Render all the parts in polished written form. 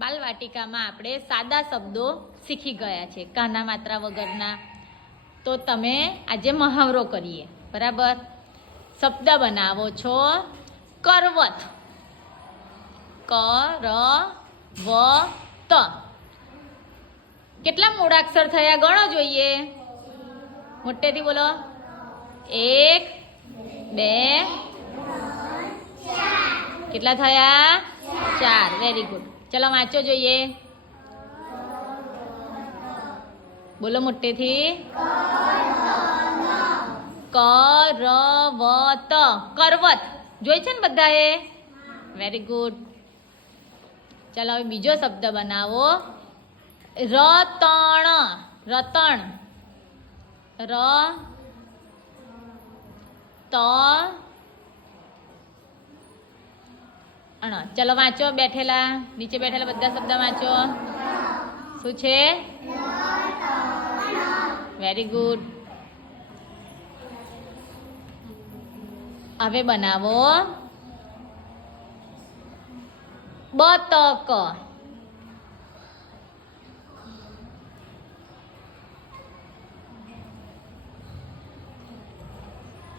બાલવાટિકામાં આપણે સાદા શબ્દો શીખી ગયા છે, કાના માત્રા વગરના. તો તમે આજે મહાવરો કરીએ, બરાબર? શબ્દ બનાવો છો કરવત, કરવત. કેટલા મૂળાક્ષર થયા ગણો જોઈએ, મોટેથી બોલો. 1 2 કેટલા થયા? 4. Very good. ચલો વાંચો જોઈએ, બોલો મોટેથી. કરવત, કરવત જોઈ છે ને બધાએ? Very good. ચાલો હવે બીજો શબ્દ બનાવો, રતણ, રતણ, ચલો વાંચો, બેઠેલા નીચે બેઠેલા બધા શબ્દ વાંચો. શું છે? Very good. હવે બનાવો બતક,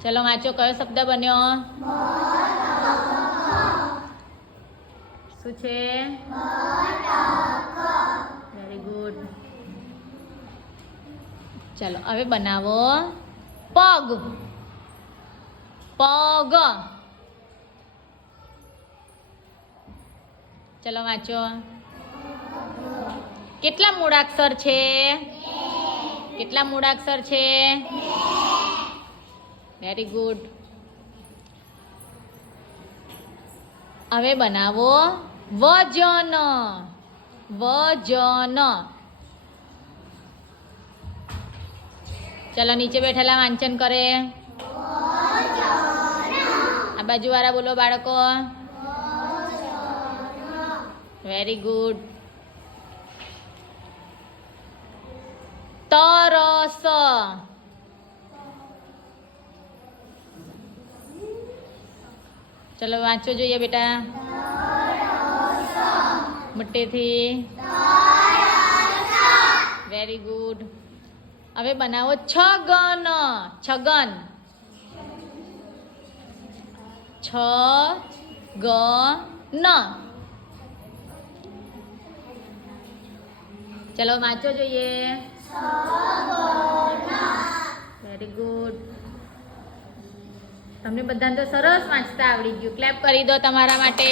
ચલો વાંચો, કયો શબ્દ બન્યો? શું છે? Very good. ચલો હવે બનાવો પગ, પગ. ચલો વાંચો, કેટલા મૂળાક્ષર છે? કેટલા મૂળાક્ષર છે? Very good. હવે બનાવો વજન, વજન. ચલો નીચે બેઠેલા વાંચન કરે. આ બાજુ વાળા બોલો બાળકો. Very good. તરસ, ચલો વાંચો જોઈએ બેટા, મોટેથી. Very good. હવે બનાવો છગન, છગન, છગન. ચલો વાંચો જોઈએ. Very good. તમને બધાને તો સરસ વાંચતા આવડી ગયું. ક્લેપ કરી દો તમારા માટે.